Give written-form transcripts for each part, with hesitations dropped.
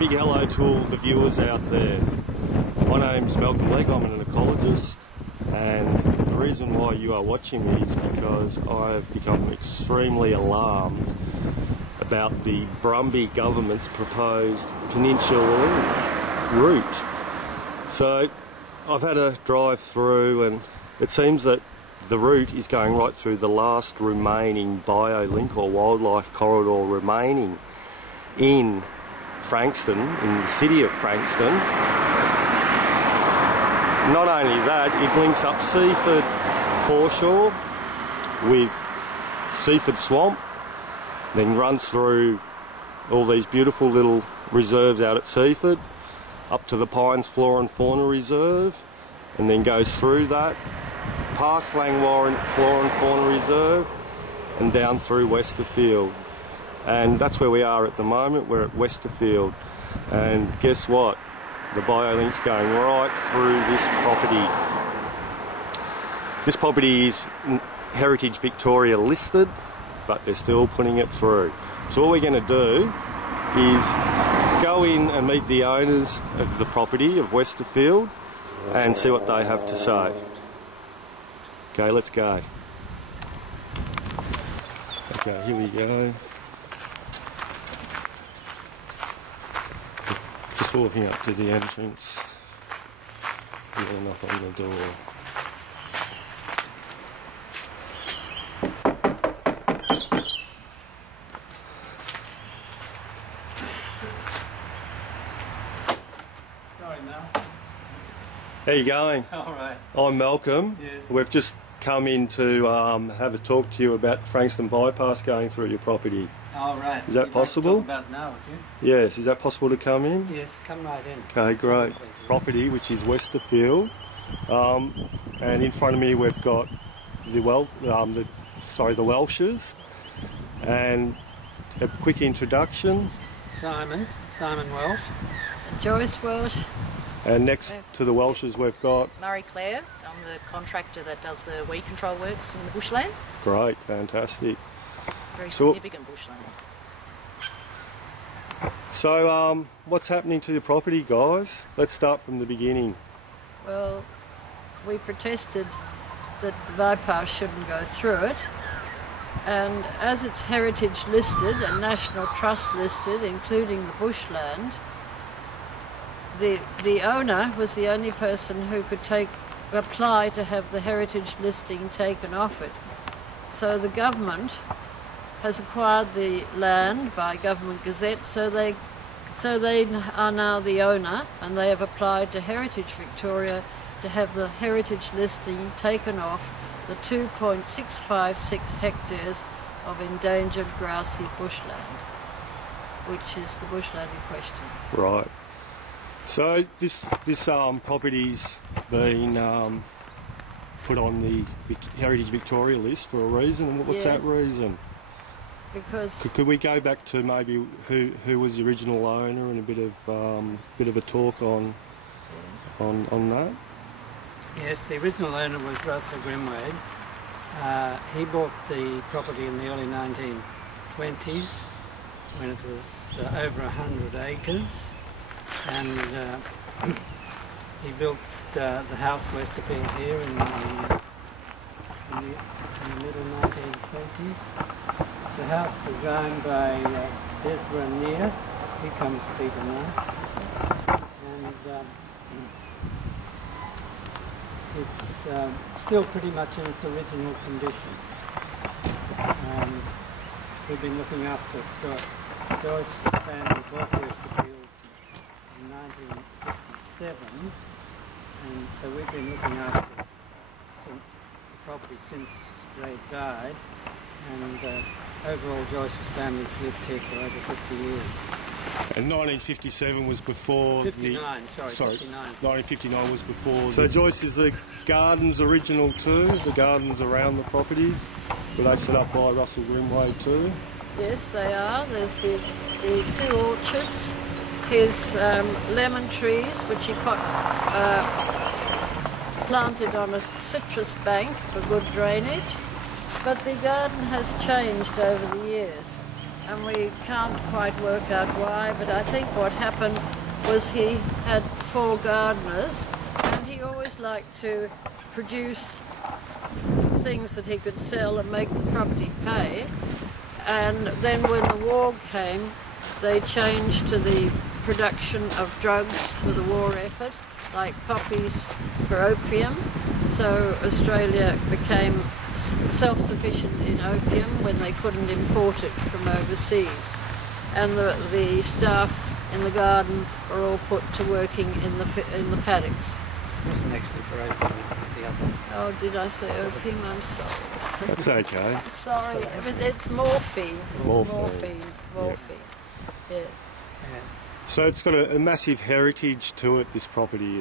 big hello to all the viewers out there. My name's Malcolm Legg, I'm an ecologist, and the reason why you are watching me is because I've become extremely alarmed about the Brumby government's proposed peninsula route. So I've had a drive through, and it seems that the route is going right through the last remaining biolink or wildlife corridor remaining in Frankston, in the city of Frankston. Not only that, it links up Seaford foreshore with Seaford Swamp, then runs through all these beautiful little reserves out at Seaford, up to the Pines Flora and Fauna Reserve, and then goes through that, past Langwarrin Flora and Fauna Reserve, and down through Westerfield. And that's where we are at the moment. We're at Westerfield, and guess what? The biolink's going right through this property. This property is Heritage Victoria listed, but they're still putting it through. So all we're going to do is go in and meet the owners of the property of Westerfield and see what they have to say. Okay, let's go. Okay, here we go. Just walking up to the entrance. I'm going to knock on the door. Sorry, Mel. How you going? All right. I'm Malcolm. Yes. We've just come in to have a talk to you about Frankston bypass going through your property. All right. Is that You'd possible? Like to talk about now, would you? Yes, is that possible to come in? Yes, come right in. Okay, great. Property, which is Westerfield, and in front of me we've got the Welshes, and a quick introduction. Simon Welsh. Joyce Welsh. And next to the Welshes we've got... Murray Clare. I'm the contractor that does the weed control works in the bushland. Great, fantastic. Very significant bushland. So, what's happening to the property, guys? Let's start from the beginning. Well, we protested that the bypass shouldn't go through it, and as it's heritage listed and National Trust listed, including the bushland, the owner was the only person who could apply to have the heritage listing taken off it. So the government has acquired the land by Government Gazette, so they are now the owner, and they have applied to Heritage Victoria to have the heritage listing taken off the 2.656 hectares of endangered grassy bushland, which is the bushland in question. Right. So this property's been put on the Heritage Victoria list for a reason. And what's that reason? Because could we go back to maybe who was the original owner and a bit of a talk on that? Yes, the original owner was Russell Grimwade. He bought the property in the early 1920s when it was over 100 acres, and he built the house Westerfield here in the middle 1920s. It's a house designed by Desborough Near. Here comes Peter now. And it's still pretty much in its original condition. We've been looking after it. Joyce family bought Westerfield in 1957, and so we've been looking after some property since they died, and overall Joyce's family's lived here for over 50 years. And 1957 was before 59, sorry, 59. 1959 was before. So Joyce, is the gardens original too? The gardens around the property? Were they set up by Russell Grimwade too? yes, they are. There's the two orchards, his lemon trees, which he planted on a citrus bank for good drainage. But the garden has changed over the years, and we can't quite work out why, but I think what happened was he had 4 gardeners, and he always liked to produce things that he could sell and make the property pay. And then when the war came, they changed to the production of drugs for the war effort, like poppies for opium. So Australia became self-sufficient in opium when they couldn't import it from overseas. And the staff in the garden were all put to working in the paddocks. It wasn't actually for opium, it was the other. Oh, did I say opium? I'm sorry. That's okay. Sorry, I mean, it's morphine. It's Morphine. Morphine. Yes. Yes. So it's got a massive heritage to it, this property.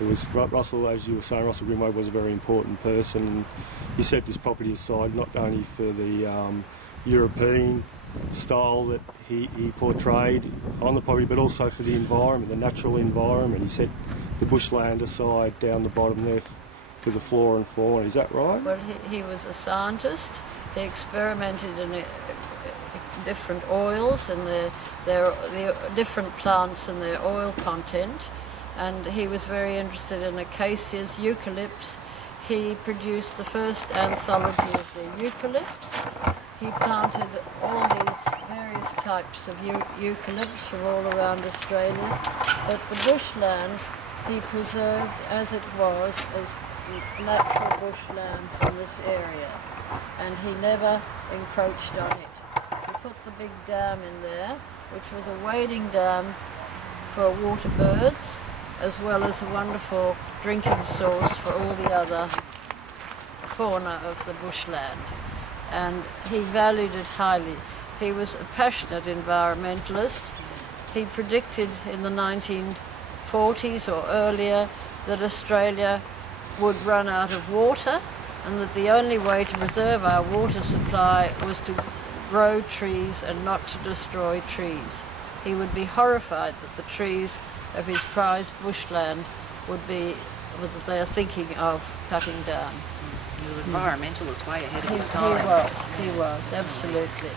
It was Russell, as you were saying, Russell Grimway was a very important person, and he set this property aside not only for the European style that he portrayed on the property, but also for the environment, the natural environment. He set the bushland aside down the bottom there for the flora and fauna. Is that right? Well, he was a scientist. He experimented in different oils and the different plants and their oil content. And he was very interested in acacias, eucalypts. He produced the first anthology of the eucalypts. He planted all these various types of eucalypts from all around Australia. But the bushland he preserved as it was, as natural bushland from this area. And he never encroached on it. He put the big dam in there, which was a wading dam for water birds, as well as a wonderful drinking source for all the other fauna of the bushland. And he valued it highly. He was a passionate environmentalist. He predicted in the 1940s or earlier that Australia would run out of water, and that the only way to preserve our water supply was to grow trees and not to destroy trees. He would be horrified that the trees of his prized bushland that they are thinking of cutting down. He was an environmentalist way ahead of his He time. was, absolutely.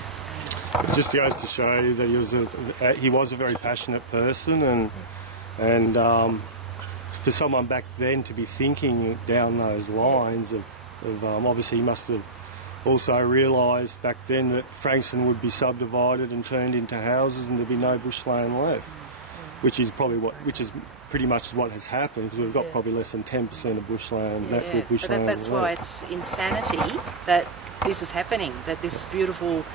It just goes to show you that he was a very passionate person, and for someone back then to be thinking down those lines of obviously he must have also realised back then that Frankston would be subdivided and turned into houses and there'd be no bushland left, which is pretty much what has happened, because we've got probably less than 10% of bushland, natural bushland. But that's why it's insanity that this is happening, that this beautiful,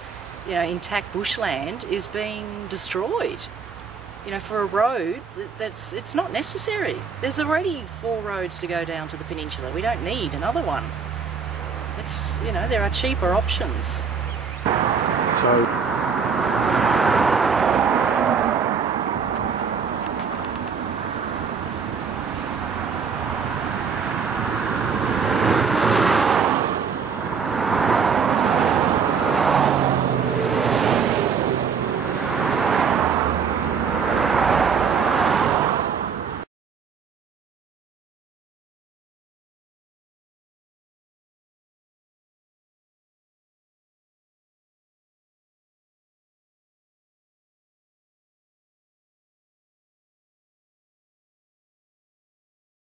intact bushland is being destroyed. For a road, it's not necessary. There's already 4 roads to go down to the peninsula. We don't need another one. There are cheaper options. So